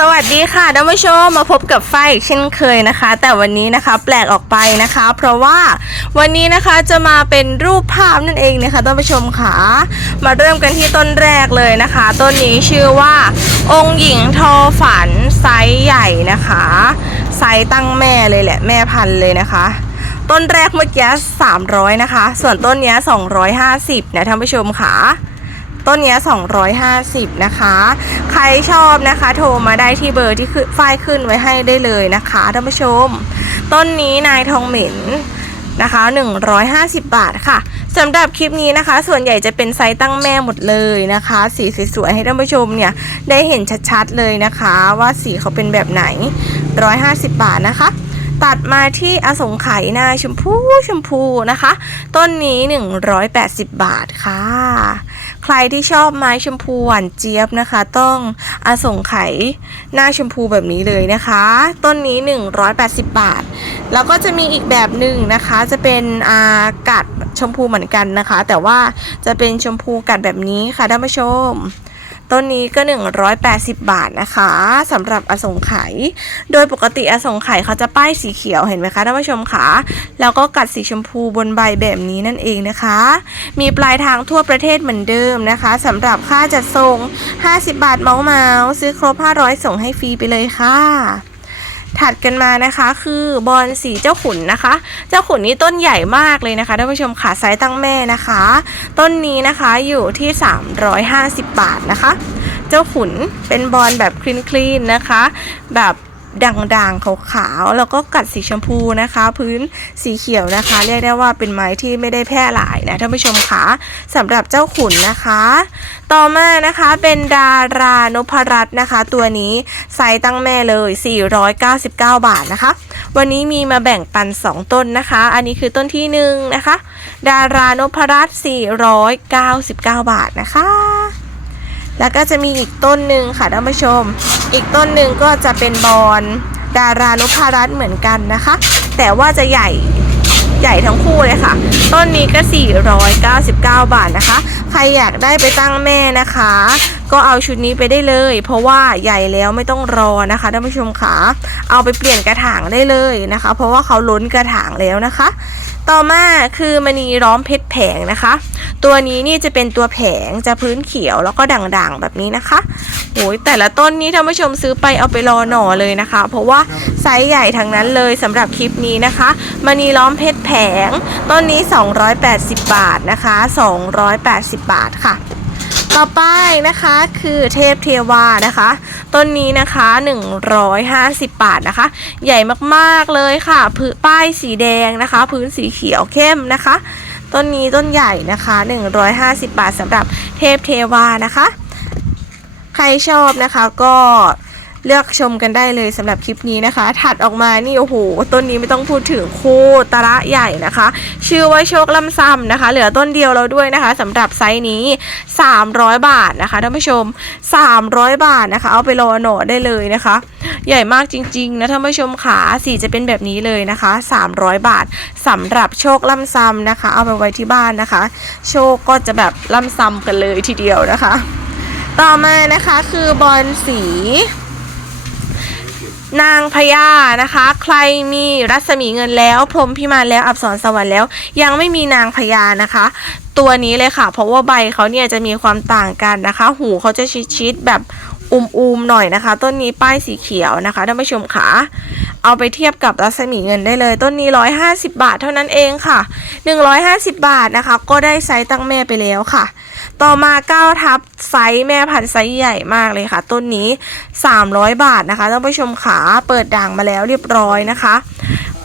สวัสดีค่ะท่านผู้ชมมาพบกับฝ้ายอีกเช่นเคยนะคะ แต่วันนี้นะคะแปลกออกไปนะคะ เพราะว่าวันนี้นะคะจะมาเป็นรูปภาพนั่นเองนะคะท่านผู้ชมค่ะมาเริ่มกันที่ต้นแรกเลยนะคะ ต้นนี้ชื่อว่า องค์หญิงทอฝันไซส์ใหญ่นะคะไซส์ตั้งแม่เลยแหละแม่พันเลยนะคะ ต้นแรกเมื่อกี้300 นะคะ ส่วนต้นนี้ย250นะท่านผู้ชมค่ะ ต้นนี้ย250 นะคะ ใครชอบนะคะโทรมาได้ที่เบอร์ที่ขึ้นฝ้ายขึ้นไว้ให้ได้เลยนะคะท่านผู้ชม ต้นนี้นายทองเหม็นนะคะ 150 บาทค่ะสำหรับคลิปนี้นะคะ ส่วนใหญ่จะเป็นไซส์ตั้งแม่หมดเลยนะคะ สีสวยๆให้ท่านผู้ชมเนี่ย ได้เห็นชัดๆเลยนะคะ ว่าสีเขาเป็นแบบไหน 150 บาทนะคะ ตัดมาที่อสงไขยหน้าชมพูชมพูนะคะ ต้นนี้ 180 บาทค่ะ ใครที่ชอบไม้ชมพูหวานเจี๊ยบนะคะ ต้องอสงไข่หน้าชมพูแบบนี้เลยนะคะ ต้นนี้ 180 บาท แล้วก็จะมีอีกแบบหนึ่งนะคะ จะเป็นอากัดชมพูเหมือนกันนะคะ แต่ว่าจะเป็นชมพูกัดแบบนี้ค่ะท่านผู้ชม ต้นนี้ก็ 180 บาทนะคะสำหรับอสงไขยโดยปกติอสงไขยเขาจะป้ายสีเขียวเห็นไหมคะท่านผู้ชมคะแล้วก็กัดสีชมพูบนใบแบบนี้นั่นเองนะคะ มีปลายทางทั่วประเทศเหมือนเดิมนะคะสำหรับค่าจัดส่ง 50 บาทเมาส์เมาส์ซื้อครบ 500 ส่งให้ฟรีไปเลยค่ะ ถัดกันมานะคะคือบอลสีเจ้าขุนนะคะ เจ้าขุนนี้ต้นใหญ่มากเลยนะคะท่านผู้ชมขาไซส์ตั้งแม่นะคะ ต้นนี้นะคะอยู่ที่ 350 บาทนะคะ เจ้าขุนเป็นบอลแบบคลีนๆนะคะ แบบ ด่างๆขาวๆแล้วก็กัดสีชมพูนะคะ พื้นสีเขียวนะคะ เรียกได้ว่าเป็นไม้ที่ไม่ได้แพร่หลายนะท่านผู้ชมคะสำหรับเจ้าขุนนะคะ ต่อมานะคะเป็นดารานพรัตน์นะคะ ตัวนี้ไซส์ตั้งแม่เลย 499 บาทนะคะ วันนี้มีมาแบ่งปัน 2 ต้นนะคะ อันนี้คือต้นที่หนึ่งนะคะ ดารานพรัตน์499 บาทนะคะ แล้วก็จะมีอีกต้นหนึ่งค่ะท่านผู้ชม อีกต้นหนึ่งก็จะเป็นบอนดารานุพารัตเหมือนกันนะคะ แต่ว่าจะใหญ่ใหญ่ทั้งคู่เลยค่ะ ต้นนี้ก็ 499 บาทนะคะ ใครอยากได้ไปตั้งแม่นะคะ ก็เอาชุดนี้ไปได้เลย เพราะว่าใหญ่แล้วไม่ต้องรอนะคะท่านผู้ชมค่ะเอาไปเปลี่ยนกระถางได้เลยนะคะ เพราะว่าเขาล้นกระถางแล้วนะคะ ต่อมาคือมณีร้อมเพชรแผงนะคะ ตัวนี้นี่จะเป็นตัวแผงจะพื้นเขียวแล้วก็ด่างๆแบบนี้นะคะโอ้ยแต่ละต้นนี้ท่านผู้ชมซื้อไปเอาไปรอหน่อเลยนะคะ เพราะว่าไซส์ใหญ่ทั้งนั้นเลยสำหรับคลิปนี้นะคะมณีล้อมเพชรแผง ต้นนี้ 280 บาทนะคะ 280 บาทค่ะ ต่อไปนะคะคือเทพเทวานะคะ ต้นนี้นะคะ 150 บาทนะคะ ใหญ่มากๆเลยค่ะพื้นป้ายสีแดงนะคะ พื้นสีเขียวเข้มนะคะ ต้นนี้ต้นใหญ่นะคะ 150 บาทสำหรับเทพเทวานะคะ ใครชอบนะคะก็ เลือกชมกันได้เลยสำหรับคลิปนี้นะคะ ถัดออกมานี่โอ้โหต้นนี้ไม่ต้องพูดถึงโคตระใหญ่นะคะ ชื่อว่าโชคลำซ้ำนะคะ เหลือต้นเดียวแล้วด้วยนะคะสำหรับไซส์นี้ 300 บาทนะคะท่านผู้ชม 300 บาทนะคะ เอาไปรอหน่อได้เลยนะคะ ใหญ่มากจริงๆนะท่านผู้ชมขาสีจะเป็นแบบนี้เลยนะคะ 300 บาทสำหรับโชคลำซ้ำนะคะ เอาไปไว้ที่บ้านนะคะ โชคก็จะแบบล่ำซ้ำกันเลยทีเดียวนะคะ ต่อมานะคะคือบอลสี นางพญานะคะ ใครมีรัศมีเงินแล้ว พรมพิมานแล้วอับสรสวรรค์แล้ว ยังไม่มีนางพญานะคะ ตัวนี้เลยค่ะ เพราะว่าใบเขาเนี่ยจะมีความต่างกันนะคะ หูเขาจะชิดๆแบบอุมๆหน่อยนะคะ ต้นนี้ป้ายสีเขียวนะคะท่านผู้ชมขาเอาไปเทียบกับรัศมีเงินได้เลย ต้นนี้ 150 บาทเท่านั้นเองค่ะ 150 บาทนะคะ ก็ได้ไซส์ตั้งแม่ไปแล้วค่ะ ต่อมา9ทับไซส์แม่พันธุ์ไซส์ใหญ่มากเลยค่ะ ต้นนี้ 300 บาทนะคะท่านผู้ชมขาเปิดด่างมาแล้วเรียบร้อยนะคะ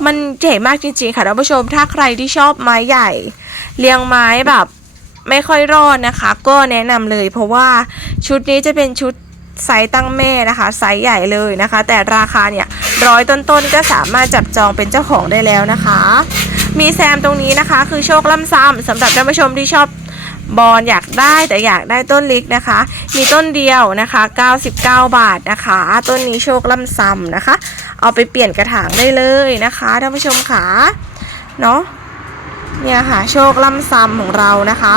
มันใหญ่มากจริงๆค่ะท่านผู้ชมถ้าใครที่ชอบไม้ใหญ่เรียงไม้แบบไม่ค่อยรอดนะคะ ก็แนะนำเลยเพราะว่าชุดนี้จะเป็นชุดไซส์ตั้งแม่นะคะไซส์ใหญ่เลยนะคะ แต่ราคาเนี่ยร้อยต้นๆก็สามารถจับจองเป็นเจ้าของได้แล้วนะคะ มีแซมตรงนี้นะคะ คือโชคล่ำซ้ำสำหรับท่านผู้ชมที่ชอบ บอลอยากได้แต่อยากได้ต้นเล็กนะคะ มีต้นเดียวนะคะ 99 บาทนะคะ ต้นนี้โชคล่ำซ้ำนะคะ เอาไปเปลี่ยนกระถางได้เลยนะคะท่านผู้ชมขาเนาะเนี่ยค่ะโชคล่ำซ้ำของเรานะคะ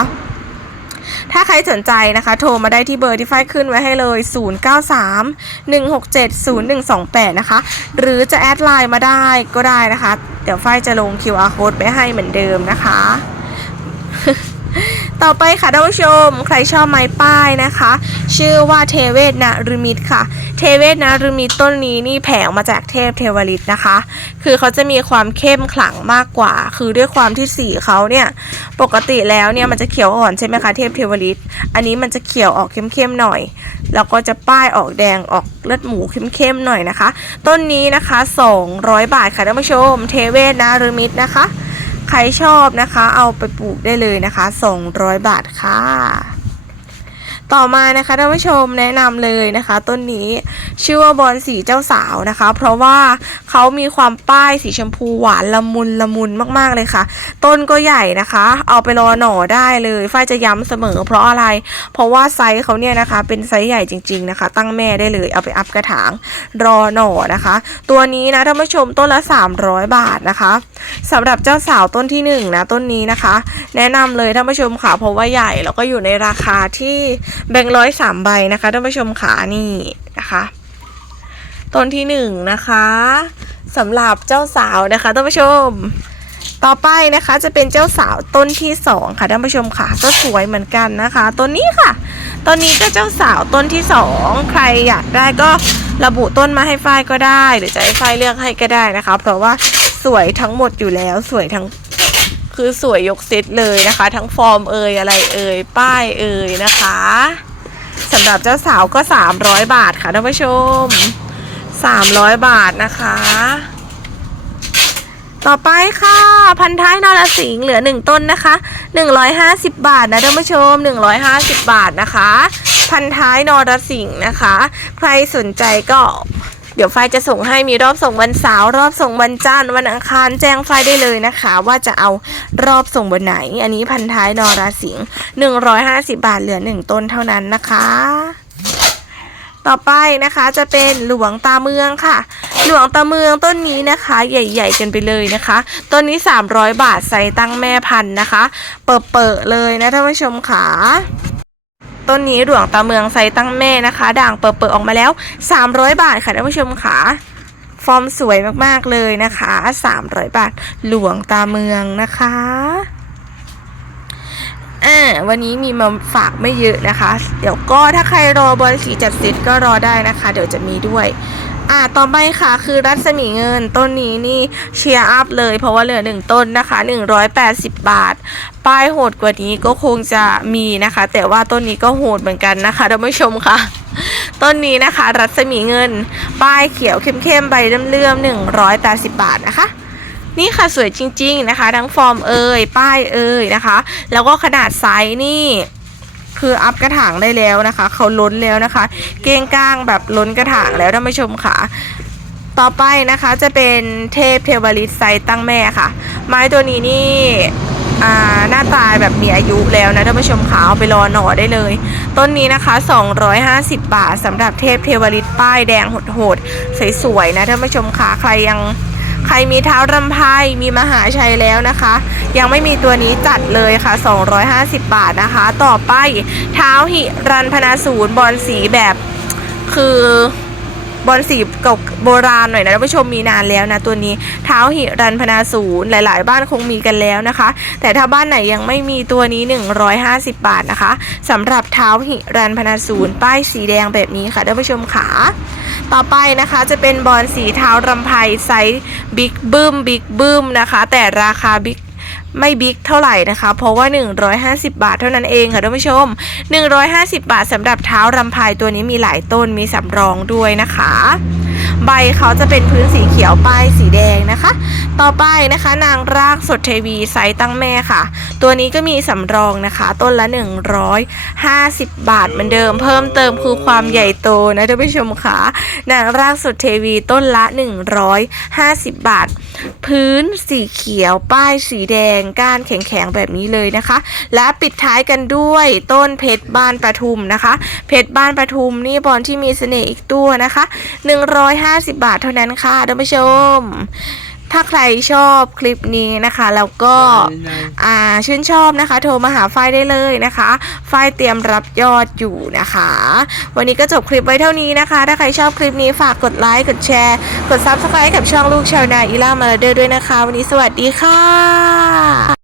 ถ้าใครสนใจนะคะ โทรมาได้ที่เบอร์ที่ฝ้ายขึ้นไว้ให้เลย 0931670128 นะคะ หรือจะแอดไลน์มาได้ก็ได้นะคะ เดี๋ยวฝ้ายจะลง QR code ไปให้เหมือนเดิมนะคะ ต่อไปค่ะท่านผู้ชม ใครชอบไม้ป้ายนะคะ ชื่อว่าเทเวศนารุมิตค่ะ เทเวศนารุมิตต้นนี้นี่แผงมาจากเทพเทวฤทธิ์นะคะ คือเขาจะมีความเข้มขลังมากกว่า คือด้วยความที่สีเขาเนี่ยปกติแล้วเนี่ยมันจะเขียวอ่อนใช่ไหมคะเทพเทวฤทธิ์อันนี้มันจะเขียวออกเข้มๆหน่อย แล้วก็จะป้ายออกแดงออกเลือดหมูเข้มๆหน่อยนะคะ ต้นนี้นะคะ 200 บาทค่ะท่านผู้ชม เทเวศนารุมิตนะคะ ใครชอบนะคะ เอาไปปลูกได้เลยนะคะ 200 บาทค่ะ ต่อมานะคะท่านผู้ชมแนะนำเลยนะคะ ต้นนี้ชื่อว่าบอลสีเจ้าสาวนะคะ เพราะว่าเขามีความป้ายสีชมพูหวานละมุนละมุนมากๆเลยค่ะ ต้นก็ใหญ่นะคะ เอาไปรอหน่อได้เลยฝ้ายจะย้ำเสมอ เพราะอะไร เพราะว่าไซส์เขาเนี่ยนะคะ เป็นไซส์ใหญ่จริง ๆนะคะ ตั้งแม่ได้เลยเอาไปอัพกระถางรอหน่อนะคะ ตัวนี้นะท่านผู้ชมต้นละ 300 บาทนะคะสำหรับเจ้าสาวต้นที่หนึ่งนะต้นนี้นะคะ แนะนำเลยท่านผู้ชมค่ะเพราะว่าใหญ่แล้วก็อยู่ในราคาที่แบ่งร้อยสามใบนะคะท่านผู้ชมขานี่นะคะต้นที่หนึ่งนะคะสำหรับเจ้าสาวนะคะท่านผู้ชม ต่อไปนะคะจะเป็นเจ้าสาวต้นที่สองค่ะท่านผู้ชมค่ะก็สวยเหมือนกันนะคะต้นนี้ค่ะต้นนี้ก็เจ้าสาวต้นที่สองใครอยากได้ก็ระบุต้นมาให้ฝ้ายก็ได้ หรือจะให้ฝ้ายเลือกให้ก็ได้นะคะ เพราะว่าสวยทั้งหมดอยู่แล้วสวยทั้ง คือสวยยกเซตเลยนะคะ ทั้งฟอร์มเอ่ยอะไรเอ่ยป้ายเอ่ยนะคะสำหรับเจ้าสาวก็ 300 บาทค่ะท่านผู้ชม 300 บาทนะคะ ต่อไปค่ะ พันท้ายนรสิงห์เหลือ 1 ต้นนะคะ 150 บาทนะท่านผู้ชม 150 บาทนะคะ พันท้ายนรสิงห์นะคะ ใครสนใจก็ เดี๋ยวไฟจะส่งให้มีรอบส่งวันเสาร์รอบส่งวันจันทร์วันอังคารแจ้งไฟได้เลยนะคะ ว่าจะเอารอบส่งวันไหน อันนี้พันท้ายนอราสิงห์150 บาทเหลือ 1 ต้นเท่านั้นนะคะต่อไปนะคะจะเป็นหลวงตาเมืองค่ะ หลวงตาเมืองต้นนี้นะคะ ใหญ่ ๆ กันไปเลยนะคะต้นนี้ 300 บาทใส่ตั้งแม่พันธุ์นะคะ เปิดๆเลยนะท่านผู้ชมค่ะ ต้นนี้หลวงตาเมืองไซตั้งแม่นะคะ ด่างเปิดเปิดออกมาแล้ว 300 บาทค่ะท่านผู้ชมค่ะฟอร์มสวยมากๆเลยนะคะ 300 บาทหลวงตาเมืองนะคะอ่าวันนี้มีมาฝากไม่เยอะนะคะ เดี๋ยวก็ถ้าใครรอบอลสีจัดเซตก็รอได้นะคะ เดี๋ยวจะมีด้วย อ่าต่อไปค่ะคือรัศมีเงินต้นนี้นี่เชียร์อัพเลย เพราะว่าเหลือหนึ่งต้นนะคะ 180 บาท ป้ายโหดกว่านี้ก็คงจะมีนะคะ แต่ว่าต้นนี้ก็โหดเหมือนกันนะคะท่านผู้ชมค่ะ ต้นนี้นะคะ รัศมีเงิน ป้ายเขียวเข้มๆใบเลื่อมๆ180 บาทนะคะนี่ค่ะสวยจริง ๆนะคะ ทั้งฟอร์มเอ่ยป้ายเอ่ยนะคะ แล้วก็ขนาดไซส์นี่ คืออัพกระถางได้แล้วนะคะเขาล้นแล้วนะคะ เก้งก้างแบบล้นกระถางแล้วท่านผู้ชมค่ะต่อไปนะคะจะเป็นเทพเทวฤทธิ์ไซส์ตั้งแม่ค่ะ ไม้ตัวนี้นี่อ่าหน้าตาแบบมีอายุแล้วนะท่านผู้ชมค่ะเอาไปรอหน่อได้เลย ต้นนี้นะคะ 250 บาทสำหรับเทพเทวฤทธิ์ป้ายแดงโหดๆสวยๆนะท่านผู้ชมค่ะใครยัง ใครมีเท้ารำไพมีมหาชัยแล้วนะคะ ยังไม่มีตัวนี้จัดเลยค่ะ 250 บาทนะคะ ต่อไปเท้าหิรันพนาศูนย์บอลสีแบบคือบอลสีเก่าโบราณหน่อยนะท่านผู้ชมมีนานแล้วนะตัวนี้เท้าหิรันพนาศูนย์หลาย ๆ บ้านคงมีกันแล้วนะคะ แต่ถ้าบ้านไหนยังไม่มีตัวนี้ 150 บาทนะคะสำหรับเท้าหิรันพนาศูนย์ป้ายสีแดงแบบนี้ค่ะท่านผู้ชมขา ต่อไปนะคะจะเป็นบอลสีเท้ารำไพไซส์บิ๊กบึ้มบิ๊กบึ้มนะคะ แต่ราคาบิ๊กไม่บิ๊กเท่าไหร่นะคะ เพราะว่า 150 บาทเท่านั้นเองค่ะท่านผู้ชม 150 บาทสำหรับเท้ารำไพตัวนี้มีหลายต้นมีสำรองด้วยนะคะ ใบเขาจะเป็นพื้นสีเขียวป้ายสีแดงนะคะ ต่อไปนะคะ นางรากสดเทวีไซส์ตั้งแม่ค่ะ ตัวนี้ก็มีสำรองนะคะ ต้นละ 150 บาทเหมือนเดิม เพิ่มเติมคือความใหญ่โตนะท่านผู้ชมค่ะนางรากสดเทวีต้นละ 150 บาท พื้นสีเขียวป้ายสีแดงก้านแข็งๆแบบนี้เลยนะคะ และปิดท้ายกันด้วยต้นเพชรบ้านประทุมนะคะ เพชรบ้านประทุมนี่บอลที่มีเสน่ห์อีกตัวนะคะ 150บาทเท่านั้นค่ะท่านผู้ชม ถ้าใครชอบคลิปนี้นะคะ แล้วก็อ่าชื่นชอบนะคะ โทรมาหาฝ้ายได้เลยนะคะฝ้ายเตรียมรับยอดอยู่นะคะ วันนี้ก็จบคลิปไว้เท่านี้นะคะ ถ้าใครชอบคลิปนี้ฝากกดไลค์กดแชร์ กด subscribe กับช่องลูกชาวนาอีล่ามาเดอร์ด้วยนะคะ วันนี้สวัสดีค่ะ